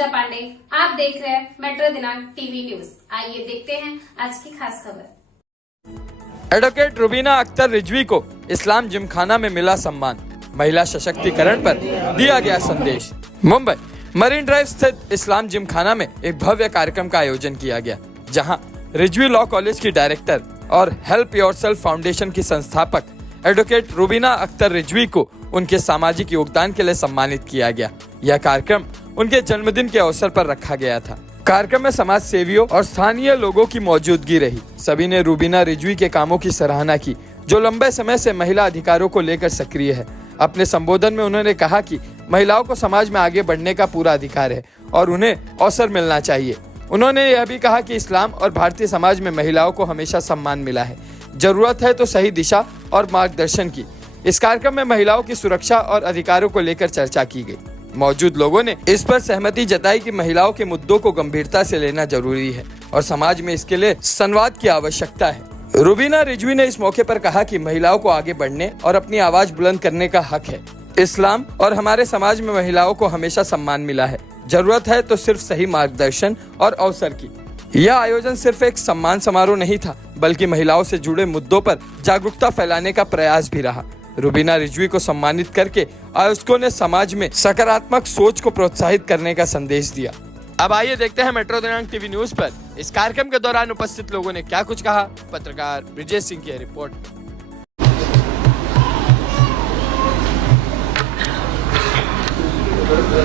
पूजा पांडे, आप देख रहे हैं मेट्रो दिनांक टीवी न्यूज। आइए देखते हैं आज की खास खबर। एडवोकेट रुबीना अख्तर रिजवी को इस्लाम जिमखाना में मिला सम्मान। महिला सशक्तिकरण पर दिया गया संदेश। मुंबई मरीन ड्राइव स्थित इस्लाम जिमखाना में एक भव्य कार्यक्रम का आयोजन किया गया, जहां रिजवी लॉ कॉलेज की डायरेक्टर और हेल्प योरसेल्फ फाउंडेशन की संस्थापक एडवोकेट रुबीना अख्तर रिजवी को उनके सामाजिक योगदान के लिए सम्मानित किया गया। यह कार्यक्रम उनके जन्मदिन के अवसर पर रखा गया था। कार्यक्रम में समाज सेवियों और स्थानीय लोगों की मौजूदगी रही। सभी ने रुबीना रिजवी के कामों की सराहना की, जो लंबे समय से महिला अधिकारों को लेकर सक्रिय है। अपने संबोधन में उन्होंने कहा कि महिलाओं को समाज में आगे बढ़ने का पूरा अधिकार है और उन्हें अवसर मिलना चाहिए। उन्होंने यह भी कहा कि इस्लाम और भारतीय समाज में महिलाओं को हमेशा सम्मान मिला है, जरूरत है तो सही दिशा और मार्गदर्शन की। इस कार्यक्रम में महिलाओं की सुरक्षा और अधिकारों को लेकर चर्चा की गई। मौजूद लोगों ने इस पर सहमति जताई कि महिलाओं के मुद्दों को गंभीरता से लेना जरूरी है और समाज में इसके लिए संवाद की आवश्यकता है। रुबीना रिजवी ने इस मौके पर कहा कि महिलाओं को आगे बढ़ने और अपनी आवाज बुलंद करने का हक है। इस्लाम और हमारे समाज में महिलाओं को हमेशा सम्मान मिला है, जरूरत है तो सिर्फ सही मार्गदर्शन और अवसर की। यह आयोजन सिर्फ एक सम्मान समारोह नहीं था, बल्कि महिलाओं से जुड़े मुद्दों पर जागरूकता फैलाने का प्रयास भी रहा। रुबीना रिजवी को सम्मानित करके आयोजकों ने समाज में सकारात्मक सोच को प्रोत्साहित करने का संदेश दिया। अब आइए देखते हैं मेट्रो दिनांक टीवी न्यूज पर इस कार्यक्रम के दौरान उपस्थित लोगों ने क्या कुछ कहा। पत्रकार ब्रिजेश सिंह की रिपोर्ट।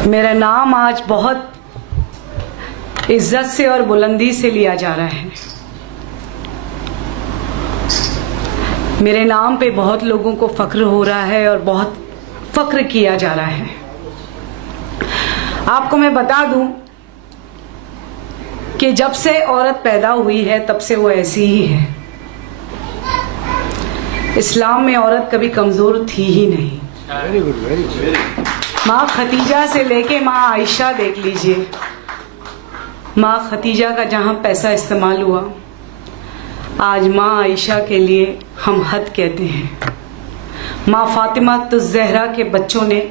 मेरा नाम आज बहुत इज्जत से और बुलंदी से लिया जा रहा है। मेरे नाम पे बहुत लोगों को फख्र हो रहा है और बहुत फख्र किया जा रहा है। आपको मैं बता दूं कि जब से औरत पैदा हुई है तब से वो ऐसी ही है। इस्लाम में औरत कभी कमजोर थी ही नहीं। माँ खतीजा से लेके माँ आयशा देख लीजिए। माँ खतीजा का जहाँ पैसा इस्तेमाल हुआ, आज माँ आयशा के लिए हम हद कहते हैं। माँ फातिमा तो ज़हरा के बच्चों ने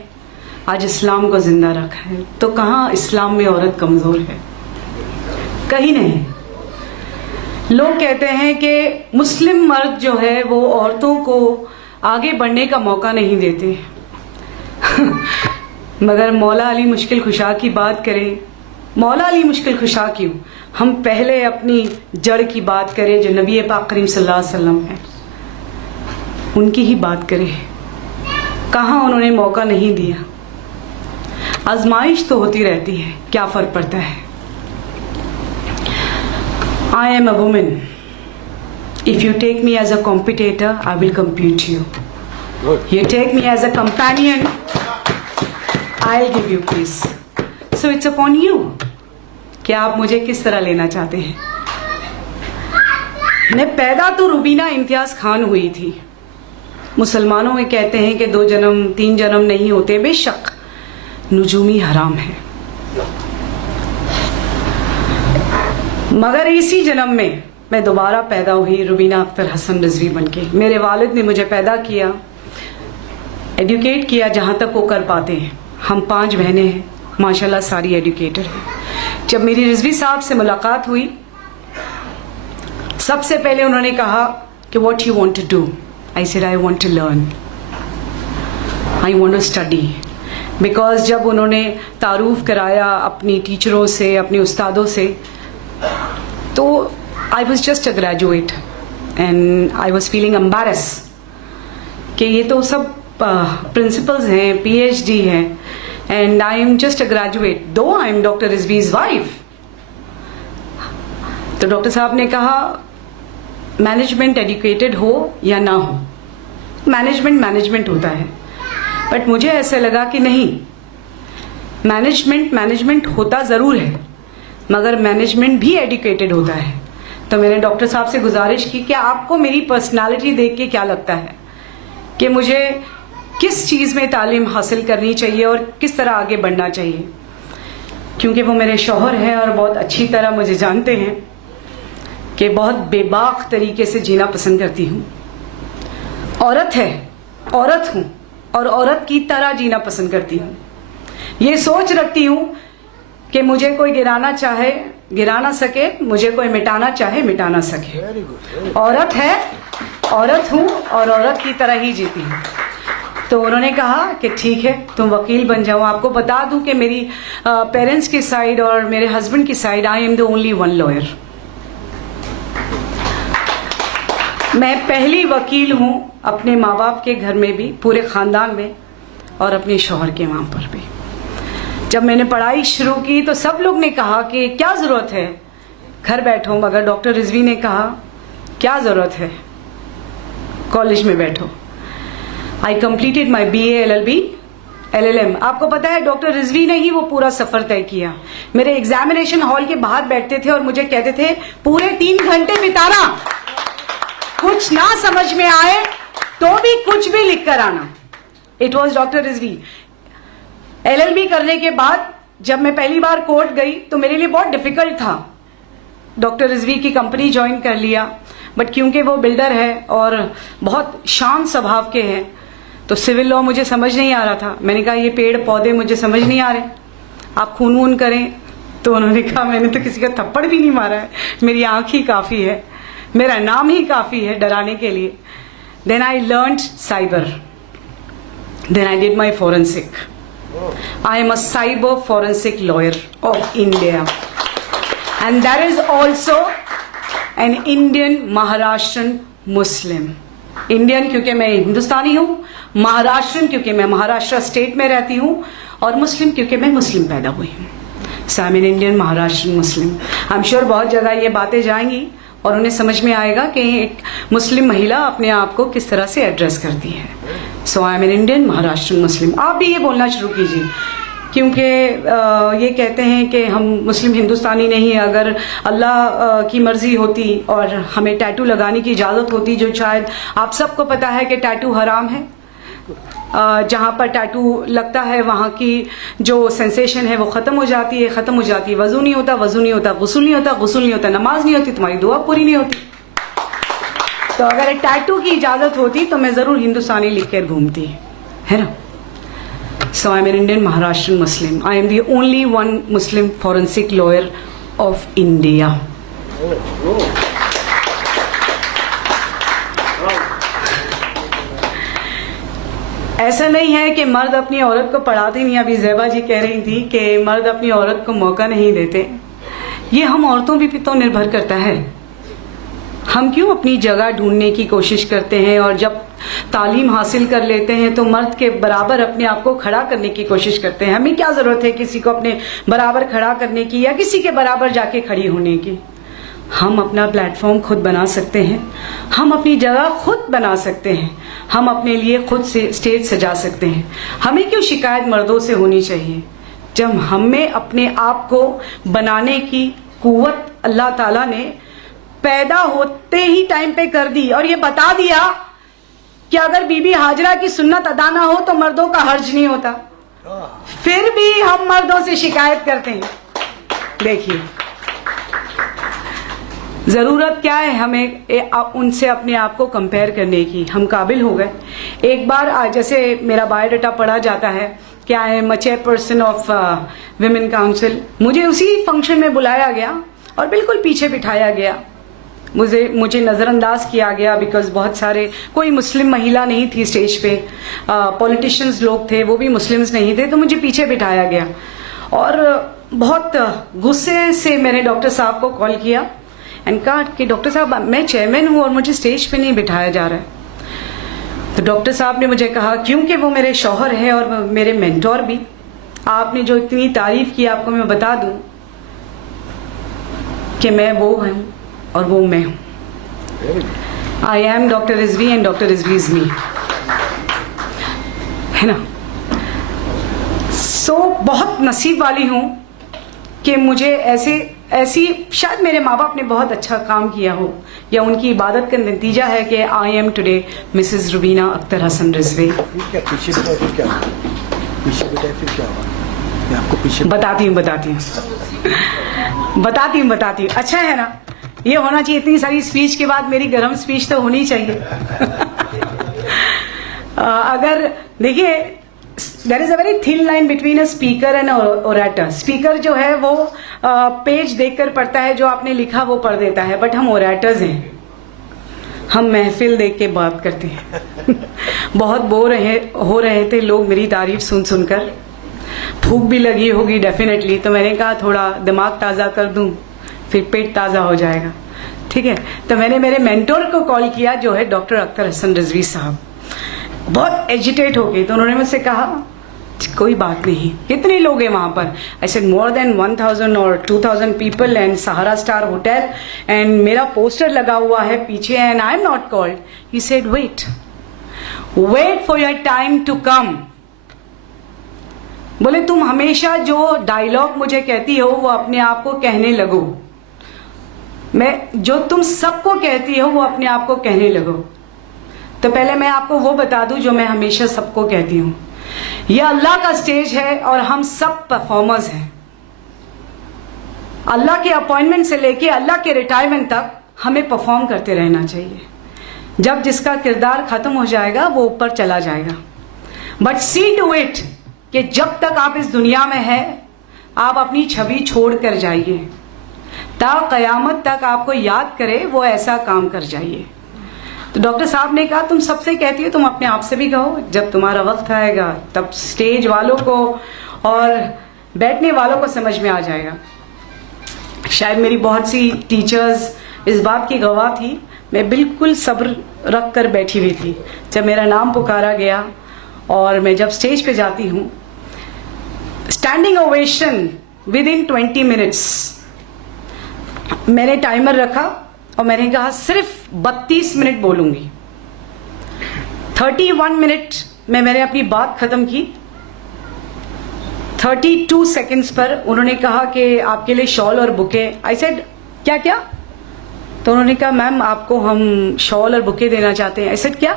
आज इस्लाम को जिंदा रखा है। तो कहाँ इस्लाम में औरत कमज़ोर है? कहीं नहीं। लोग कहते हैं कि मुस्लिम मर्द जो है वो औरतों को आगे बढ़ने का मौका नहीं देते। मगर मौला अली मुश्किल खुशा की बात करें, मौला अली मुश्किल खुशा क्यों, हम पहले अपनी जड़ की बात करें जो नबी पाक करीम सल्लल्लाहु अलैहि वसल्लम है, उनकी ही बात करें। कहाँ उन्होंने मौका नहीं दिया। आजमाइश तो होती रहती है, क्या फर्क पड़ता है। I am a woman. If you take me as a competitor, I will compete you. You take me as a companion, I will give you peace. So it's upon you कि आप मुझे किस तरह लेना चाहते हैं। मैं पैदा तो रुबीना इम्तियाज खान हुई थी। मुसलमानों में कहते हैं कि 2 जन्म 3 जन्म नहीं होते, बेशक नुजूमी हराम है, मगर इसी जन्म में मैं दोबारा पैदा हुई रुबीना अख्तर हसन रिजवी बनके। मेरे वालिद ने मुझे पैदा किया, एडुकेट किया जहाँ तक वो कर पाते हैं। हम 5 बहनें हैं, माशाल्लाह सारी एडुकेटर हैं। जब मेरी रिजवी साहब से मुलाकात हुई, सबसे पहले उन्होंने कहा कि what you want to do. I said I want to learn, I want to study. Because जब उन्होंने तारुफ कराया अपनी टीचरों से, अपने उस्तादों से, तो I was just a graduate and I was feeling embarrass कि ये तो सब प्रिंसिपल्स हैं, PhD हैं, and I am just a graduate, though I am Dr. Rizvi's wife. तो डॉक्टर साहब ने कहा मैनेजमेंट एजुकेटेड हो या ना हो, मैनेजमेंट होता है। बट मुझे ऐसा लगा कि नहीं, मैनेजमेंट होता ज़रूर है, मगर मैनेजमेंट भी एजुकेटेड होता है। तो मैंने डॉक्टर साहब से गुजारिश की कि आपको मेरी पर्सनालिटी देख के क्या लगता है कि मुझे किस चीज़ में तालीम हासिल करनी चाहिए और किस तरह आगे बढ़ना चाहिए। क्योंकि वो मेरे शौहर हैं और बहुत अच्छी तरह मुझे जानते हैं कि बहुत बेबाक तरीके से जीना पसंद करती हूँ। औरत है, औरत हूँ और औरत की तरह जीना पसंद करती हूँ। ये सोच रखती हूँ कि मुझे कोई गिराना चाहे गिरा ना सके, मुझे कोई मिटाना चाहे मिटा ना सके। औरत है, औरत हूँ और औरत की तरह ही जीती हूँ। तो उन्होंने कहा कि ठीक है, तुम वकील बन जाओ। आपको बता दूं कि मेरी पेरेंट्स की साइड और मेरे हस्बैंड की side, I am the only one lawyer. मैं पहली वकील हूँ अपने माँ बाप के घर में भी, पूरे खानदान में, और अपने शौहर के वहां पर भी। जब मैंने पढ़ाई शुरू की तो सब लोग ने कहा कि क्या जरूरत है, घर बैठो, मगर डॉक्टर रिजवी ने कहा क्या जरूरत है, कॉलेज में बैठो। I completed my BA LLB LLM। आपको पता है डॉक्टर रिजवी ने ही वो पूरा सफर तय किया। मेरे एग्जामिनेशन हॉल के बाहर बैठते थे और मुझे कहते थे पूरे 3 घंटे बिताना, कुछ ना समझ में आए तो भी कुछ भी लिख कर आना। It was doctor Rizvi. LLB करने के बाद जब मैं पहली बार कोर्ट गई तो मेरे लिए बहुत डिफिकल्ट था। डॉक्टर रिजवी की कंपनी ज्वाइन कर लिया, बट क्योंकि वो बिल्डर है और बहुत शांत स्वभाव के हैं तो सिविल लॉ मुझे समझ नहीं आ रहा था। मैंने कहा ये पेड़ पौधे मुझे समझ नहीं आ रहे, आप खून वून करें। तो उन्होंने कहा मैंने तो किसी का थप्पड़ भी नहीं मारा है, मेरी आंख ही काफी है, मेरा नाम ही काफी है डराने के लिए। Then I learned cyber, then I did my forensic. I am a cyber forensic lawyer of India, and that is also an Indian Maharashtrian Muslim. Indian क्योंकि मैं हिंदुस्तानी हूँ, महाराष्ट्रन क्योंकि मैं महाराष्ट्र स्टेट में रहती हूँ, और मुस्लिम क्योंकि मैं मुस्लिम पैदा हुई हूँ। So I'm an Indian Maharashtrian Muslim. I'm sure बहुत जगह ये बातें जाएंगी और उन्हें समझ में आएगा कि एक मुस्लिम महिला अपने आप को किस तरह से एड्रेस करती है। So I am an Indian Maharashtra Muslim. आप भी ये बोलना शुरू कीजिए, क्योंकि ये कहते हैं कि हम मुस्लिम हिंदुस्तानी नहीं है। अगर अल्लाह की मर्जी होती और हमें टैटू लगाने की इजाज़त होती, जो शायद आप सबको पता है कि टैटू हराम है, जहाँ पर टैटू लगता है वहाँ की जो सेंसेशन है वो ख़त्म हो जाती है, ख़त्म हो जाती है। वज़ू नहीं होता, वज़ू नहीं होता, गुस्ल नहीं होता, गुस्ल नहीं होता, नमाज नहीं होती, तुम्हारी दुआ पूरी नहीं होती। तो अगर टैटू की इजाज़त होती तो मैं ज़रूर हिंदुस्तानी लिख कर घूमती, है ना। So I am an Indian Maharashtra Muslim. I am the only one Muslim forensic lawyer of India. ऐसा नहीं है कि मर्द अपनी औरत को पढ़ाते नहीं। अभी ज़ैबा जी कह रही थी कि मर्द अपनी औरत को मौका नहीं देते। ये हम औरतों भी तो निर्भर करता है। हम क्यों अपनी जगह ढूंढने की कोशिश करते हैं, और जब तालीम हासिल कर लेते हैं तो मर्द के बराबर अपने आप को खड़ा करने की कोशिश करते हैं। हमें क्या ज़रूरत है किसी को अपने बराबर खड़ा करने की या किसी के बराबर जाके खड़ी होने की। हम अपना प्लेटफॉर्म खुद बना सकते हैं, हम अपनी जगह खुद बना सकते हैं, हम अपने लिए खुद से स्टेज सजा सकते हैं। हमें क्यों शिकायत मर्दों से होनी चाहिए, जब हमें अपने आप को बनाने की कुव्वत अल्लाह ताला ने पैदा होते ही टाइम पे कर दी, और ये बता दिया कि अगर बीबी हाजरा की सुन्नत अदा ना हो तो मर्दों का हर्ज नहीं होता। फिर भी हम मर्दों से शिकायत करते हैं। देखिए जरूरत क्या है हमें उनसे अपने आप को कंपेयर करने की। हम काबिल हो गए। एक बार जैसे मेरा बायोडाटा पढ़ा जाता है कि I M chairperson of women council, मुझे उसी फंक्शन में बुलाया गया और बिल्कुल पीछे बिठाया गया। मुझे नज़रअंदाज किया गया बिकॉज बहुत सारे, कोई मुस्लिम महिला नहीं थी स्टेज पे, पॉलिटिशियंस लोग थे वो भी मुस्लिम्स नहीं थे, तो मुझे पीछे बिठाया गया। और बहुत गुस्से से मैंने डॉक्टर साहब को कॉल किया एंड कहा कि डॉक्टर साहब मैं चेयरमैन हूँ और मुझे स्टेज पे नहीं बिठाया जा रहा है। तो डॉक्टर साहब ने मुझे कहा क्योंकि वो मेरे शौहर हैं और मेरे मेंटोर भी, आपने जो इतनी तारीफ की आपको मैं बता दूं कि मैं वो हूँ और वो मैं हूँ। I am doctor Rizvi and doctor Rizvi is me, है ना। सो बहुत नसीब वाली हूँ कि मुझे ऐसी शायद मेरे माँ बाप ने बहुत अच्छा काम किया हो, या उनकी इबादत का नतीजा है कि I am today Mrs Rubina Akhtar Hasan Rizvi. बताती हूँ। अच्छा है ना, ये होना चाहिए। इतनी सारी स्पीच के बाद मेरी गर्म स्पीच तो होनी चाहिए। अगर देखिए there is a very thin line between a speaker and orator. Speaker जो है वो पेज देखकर पढ़ता है, जो आपने लिखा वो पढ़ देता है, बट हम ओरेटर्स हैं, हम महफिल देख के बात करते हैं। बहुत बोर हो रहे थे लोग मेरी तारीफ सुन सुनकर, भूख भी लगी होगी डेफिनेटली, तो मैंने कहा थोड़ा दिमाग ताज़ा कर दूं, फिर पेट ताज़ा हो जाएगा, ठीक है। तो मैंने मेरे मेंटोर को कॉल किया जो है डॉक्टर अख्तर हसन रिजवी साहब। बहुत एजिटेट हो गई, तो उन्होंने मुझसे कहा कोई बात नहीं, कितने लोग हैं वहां पर? आई सेड मोर देन 1000 और 2000 people and Sahara star hotel, and मेरा पोस्टर लगा हुआ है पीछे, and I am not called. He said wait for your time to come. बोले तुम हमेशा जो डायलॉग मुझे कहती हो वो अपने आप को कहने लगो, मैं जो तुम सबको कहती हो वो अपने आप को कहने लगो। तो पहले मैं आपको वो बता दूं जो मैं हमेशा सबको कहती हूं, ये अल्लाह का स्टेज है और हम सब परफॉर्मर्स हैं। अल्लाह के अपॉइंटमेंट से लेके अल्लाह के रिटायरमेंट तक हमें परफॉर्म करते रहना चाहिए। जब जिसका किरदार खत्म हो जाएगा वो ऊपर चला जाएगा, बट सी टू इट कि जब तक आप इस दुनिया में हैं आप अपनी छवि छोड़ कर जाइए, ता कयामत तक आपको याद करे वो ऐसा काम कर जाइए। तो डॉक्टर साहब ने कहा तुम सबसे कहती हो, तुम अपने आप से भी कहो, जब तुम्हारा वक्त आएगा तब स्टेज वालों को और बैठने वालों को समझ में आ जाएगा। शायद मेरी बहुत सी टीचर्स इस बात की गवाह थी, मैं बिल्कुल सब्र रख कर बैठी हुई थी। जब मेरा नाम पुकारा गया और मैं जब स्टेज पे जाती हूँ, standing ovation with in 20 minutes, मैंने टाइमर रखा और मैंने कहा सिर्फ 32 मिनट बोलूंगी। 31 मिनट में मैंने अपनी बात खत्म की। 32 सेकंड्स पर उन्होंने कहा कि आपके लिए शॉल और बुके। आई सेड क्या क्या? तो उन्होंने कहा मैम आपको हम शॉल और बुके देना चाहते हैं। आई सेड क्या?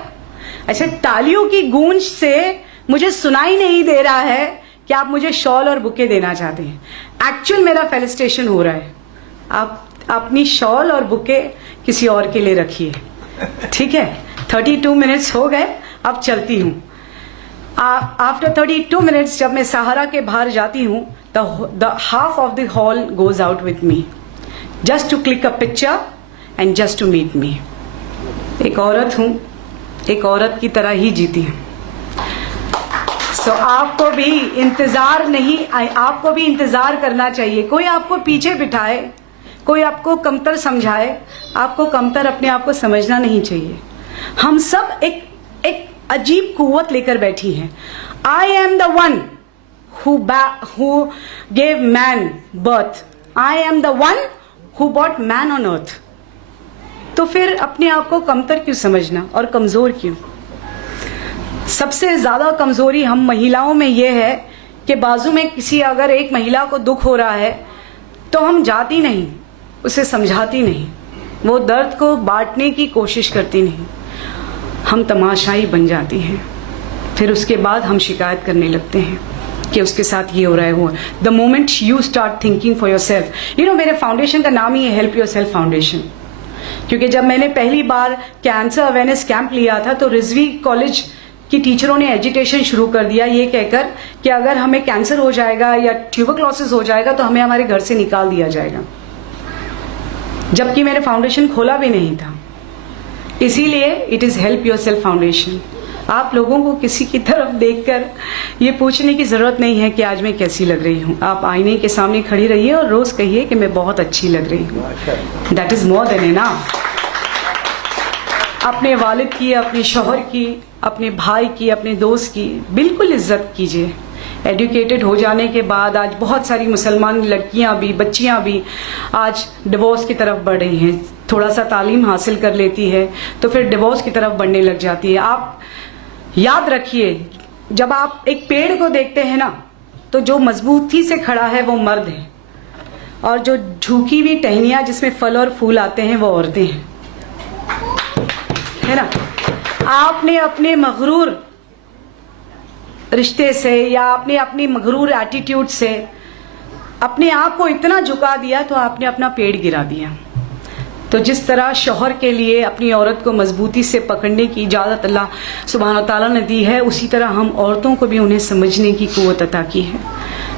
आई सेड तालियों की गूंज से मुझे सुनाई नहीं दे रहा है कि आप मुझे शॉल और बुके देना चाहते हैं। एक्चुअल मेरा फेलिसिटेशन हो रहा है, आप अपनी शॉल और बुके किसी और के लिए रखिए, ठीक है। 32 मिनट्स हो गए, अब चलती हूँ। आफ्टर 32 मिनट्स जब मैं सहारा के बाहर जाती हूँ, the half of the hall goes out with me just to click a picture and just to meet me. एक औरत हूँ, एक औरत की तरह ही जीती हूँ। सो आपको भी इंतजार करना चाहिए। कोई आपको पीछे बिठाए, कोई आपको कमतर समझाए, आपको कमतर अपने आप को समझना नहीं चाहिए। हम सब एक अजीब कुव्वत लेकर बैठी हैं। I am the one who gave man birth, I am the one who bought man on earth. तो फिर अपने आप को कमतर क्यों समझना और कमजोर क्यों? सबसे ज्यादा कमजोरी हम महिलाओं में यह है कि बाजू में किसी अगर एक महिला को दुख हो रहा है तो हम जाती नहीं, उसे समझाती नहीं, वो दर्द को बांटने की कोशिश करती नहीं, हम तमाशाई बन जाती हैं। फिर उसके बाद हम शिकायत करने लगते हैं कि उसके साथ ये हो रहा है वो। The moment you start thinking for your self, मेरे फाउंडेशन का नाम ही है हेल्प योर सेल्फ फाउंडेशन, क्योंकि जब मैंने पहली बार कैंसर अवेयरनेस कैंप लिया था तो रिजवी कॉलेज की टीचरों ने एजिटेशन शुरू कर दिया ये कहकर कि अगर हमें कैंसर हो जाएगा या ट्यूबरक्लोसिस हो जाएगा तो हमें हमारे घर से निकाल दिया जाएगा, जबकि मैंने फाउंडेशन खोला भी नहीं था। इसीलिए it is help your self foundation. आप लोगों को किसी की तरफ देखकर ये पूछने की जरूरत नहीं है कि आज मैं कैसी लग रही हूँ। आप आईने के सामने खड़ी रहिए और रोज कहिए कि मैं बहुत अच्छी लग रही हूँ। That is more than enough. अपने वालिद की, अपने शौहर की, अपने भाई की, अपने दोस्त की बिल्कुल इज्जत कीजिए। एजुकेटेड हो जाने के बाद आज बहुत सारी मुसलमान लड़कियां भी, बच्चियां भी आज डिवोर्स की तरफ बढ़ रही हैं। थोड़ा सा तालीम हासिल कर लेती है तो फिर डिवोर्स की तरफ बढ़ने लग जाती है। आप याद रखिए, जब आप एक पेड़ को देखते हैं ना तो जो मजबूती से खड़ा है वो मर्द है, और जो झुकी हुई टहनियां जिसमें फल और फूल आते हैं वो औरतें हैं, है ना। आपने अपने मगरूर रिश्ते से या आपने अपनी मगरूर एटीट्यूड से अपने आप को इतना झुका दिया तो आपने अपना पेड़ गिरा दिया। तो जिस तरह शौहर के लिए अपनी औरत को मजबूती से पकड़ने की इजाज़त अल्लाह सुब्हान तआला ने दी है, उसी तरह हम औरतों को भी उन्हें समझने की क़ुव्वत अता की है।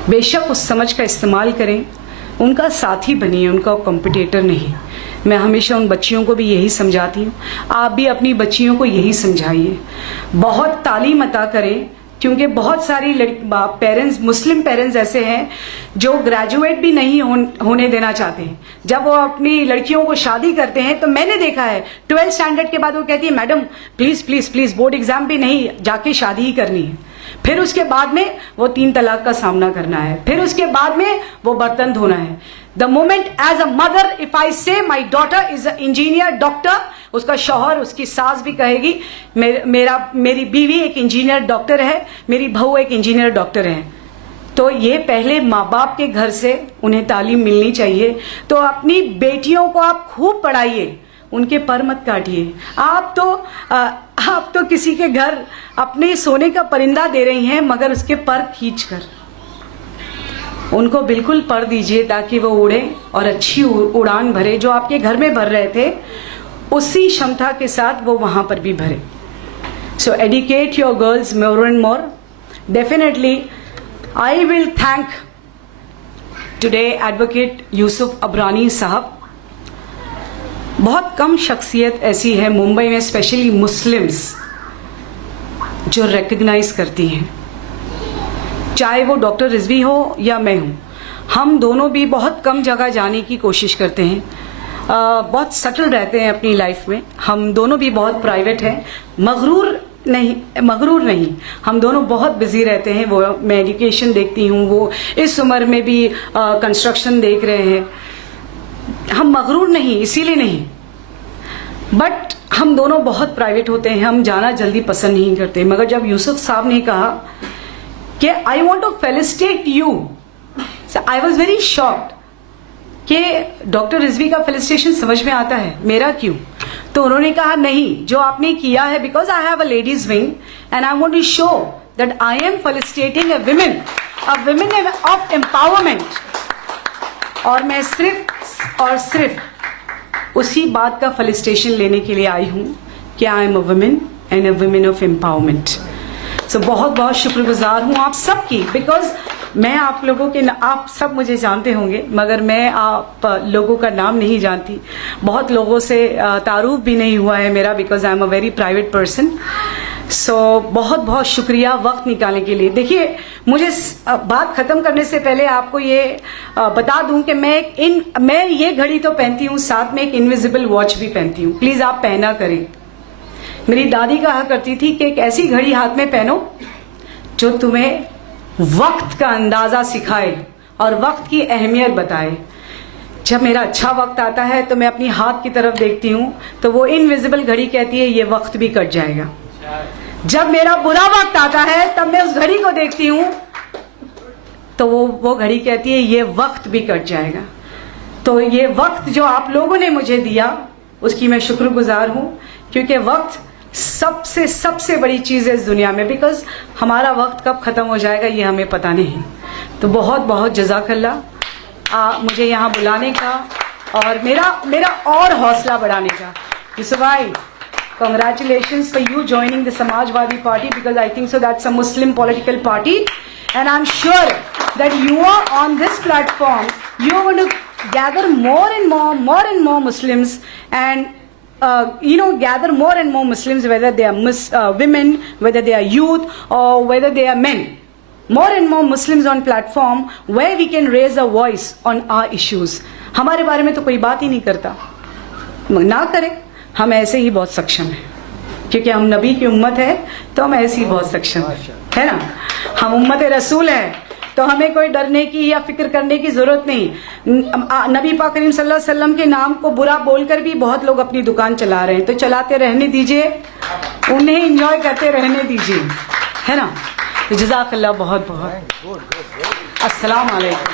बेशक उस समझ का इस्तेमाल करें, उनका साथी बनिए, उनका कॉम्पिटिटर नहीं। मैं हमेशा उन बच्चियों को भी यही समझाती हूँ, आप भी अपनी बच्चियों को यही समझाइए, बहुत तालीम अता करें, क्योंकि बहुत सारी पेरेंट्स, मुस्लिम पेरेंट्स ऐसे हैं जो ग्रेजुएट भी नहीं होने देना चाहते हैं। जब वो अपनी लड़कियों को शादी करते हैं तो मैंने देखा है 12th स्टैंडर्ड के बाद वो कहती है madam please please please board exam भी नहीं, जाके शादी ही करनी है। फिर उसके बाद में वो 3 तलाक का सामना करना है, फिर उसके बाद में वो बर्तन धोना है। The moment as a mother if I say my daughter is a engineer doctor, उसका शौहर, उसकी सास भी कहेगी मेरी बीवी एक इंजीनियर डॉक्टर है, मेरी बहू एक इंजीनियर डॉक्टर है। तो ये पहले माँ बाप के घर से उन्हें तालीम मिलनी चाहिए। तो अपनी बेटियों को आप खूब पढ़ाइए, उनके पर मत काटिए। आप तो किसी के घर अपने सोने का परिंदा दे रही हैं, मगर उसके पर खींच कर उनको बिल्कुल पर दीजिए ताकि वो उड़े और अच्छी उड़ान भरे। जो आपके घर में भर रहे थे उसी क्षमता के साथ वो वहां पर भी भरे। So educate your girls more and more. Definitely I will thank today advocate Yusuf Abrani sahab. बहुत कम शख्सियत ऐसी है मुंबई में, स्पेशली मुस्लिम्स, जो रिकग्नाइज करती हैं, चाहे वो डॉक्टर रिजवी हो या मैं हूँ। हम दोनों भी बहुत कम जगह जाने की कोशिश करते हैं, बहुत सटल रहते हैं अपनी लाइफ में। हम दोनों भी बहुत प्राइवेट हैं, मगरूर नहीं, हम दोनों बहुत बिजी रहते हैं। वो मैं एजुकेशन देखती हूँ, वो इस उम्र में भी कंस्ट्रक्शन देख रहे हैं। हम मगरूर नहीं, इसीलिए नहीं, बट हम दोनों बहुत प्राइवेट होते हैं, हम जाना जल्दी पसंद नहीं करते। मगर जब यूसुफ साहब ने कहा कि I want to felicitate you, I was very shocked कि डॉक्टर रिजवी का फेलिसिटेशन समझ में आता है, मेरा क्यों? तो उन्होंने कहा नहीं, जो आपने किया है, because I have a ladies wing and I want to show that I am felicitating a women of empowerment. और मैं सिर्फ और सिर्फ उसी बात का फेलिसिटेशन लेने के लिए आई हूं कि I am a women and a women of empowerment. So बहुत बहुत शुक्रगुजार हूं आप सबकी, बिकॉज मैं आप लोगों के, आप सब मुझे जानते होंगे मगर मैं आप लोगों का नाम नहीं जानती। बहुत लोगों से तारुफ भी नहीं हुआ है मेरा, because I am a very private person. So बहुत बहुत शुक्रिया वक्त निकालने के लिए। देखिए, मुझे बात खत्म करने से पहले आपको ये बता दूं कि मैं ये घड़ी तो पहनती हूँ, साथ में एक इनविजिबल वॉच भी पहनती हूँ। प्लीज आप पहना करें। मेरी दादी कहा करती थी कि एक ऐसी घड़ी हाथ में पहनो जो तुम्हें वक्त का अंदाजा सिखाए और वक्त की अहमियत बताए। जब मेरा अच्छा वक्त आता है तो मैं अपनी हाथ की तरफ देखती हूँ तो वो इनविजिबल घड़ी कहती है ये वक्त भी कट जाएगा। जब मेरा बुरा वक्त आता है तब मैं उस घड़ी को देखती हूँ तो वो घड़ी कहती है ये वक्त भी कट जाएगा। तो ये वक्त जो आप लोगों ने मुझे दिया उसकी मैं शुक्रगुजार हूँ, क्योंकि वक्त सबसे बड़ी चीज है इस दुनिया में, बिकॉज हमारा वक्त कब खत्म हो जाएगा ये हमें पता नहीं। तो बहुत बहुत जज़ाकल्लाह मुझे यहाँ बुलाने का और मेरा और हौसला बढ़ाने का। यूसुफ भाई, congratulations for you joining the Samajwadi Party, because I think so that's a Muslim political party, and I'm sure that you are on this platform, you are going to gather more and more Muslims, and gather more and more Muslims, whether they are women, whether they are youth, or whether they are men. More and more Muslims on platform where we can raise a voice on our issues. हमारे बारे में तो कोई बात ही नहीं करता, ना करें, हम ऐसे ही बहुत सक्षम हैं, क्योंकि हम नबी की उम्मत है तो हम ऐसे ही बहुत सक्षम है ना। हम उम्मत रसूल हैं तो हमें कोई डरने की या फिक्र करने की जरूरत नहीं। नबी पाक करीम सल्लल्लाहु अलैहि वसल्लम के नाम को बुरा बोलकर भी बहुत लोग अपनी दुकान चला रहे हैं, तो चलाते रहने दीजिए, उन्हें एंजॉय करते रहने दीजिए, है ना। तो जज़ाकल्लाह बहुत बहुत। अस्सलाम वालेकुम।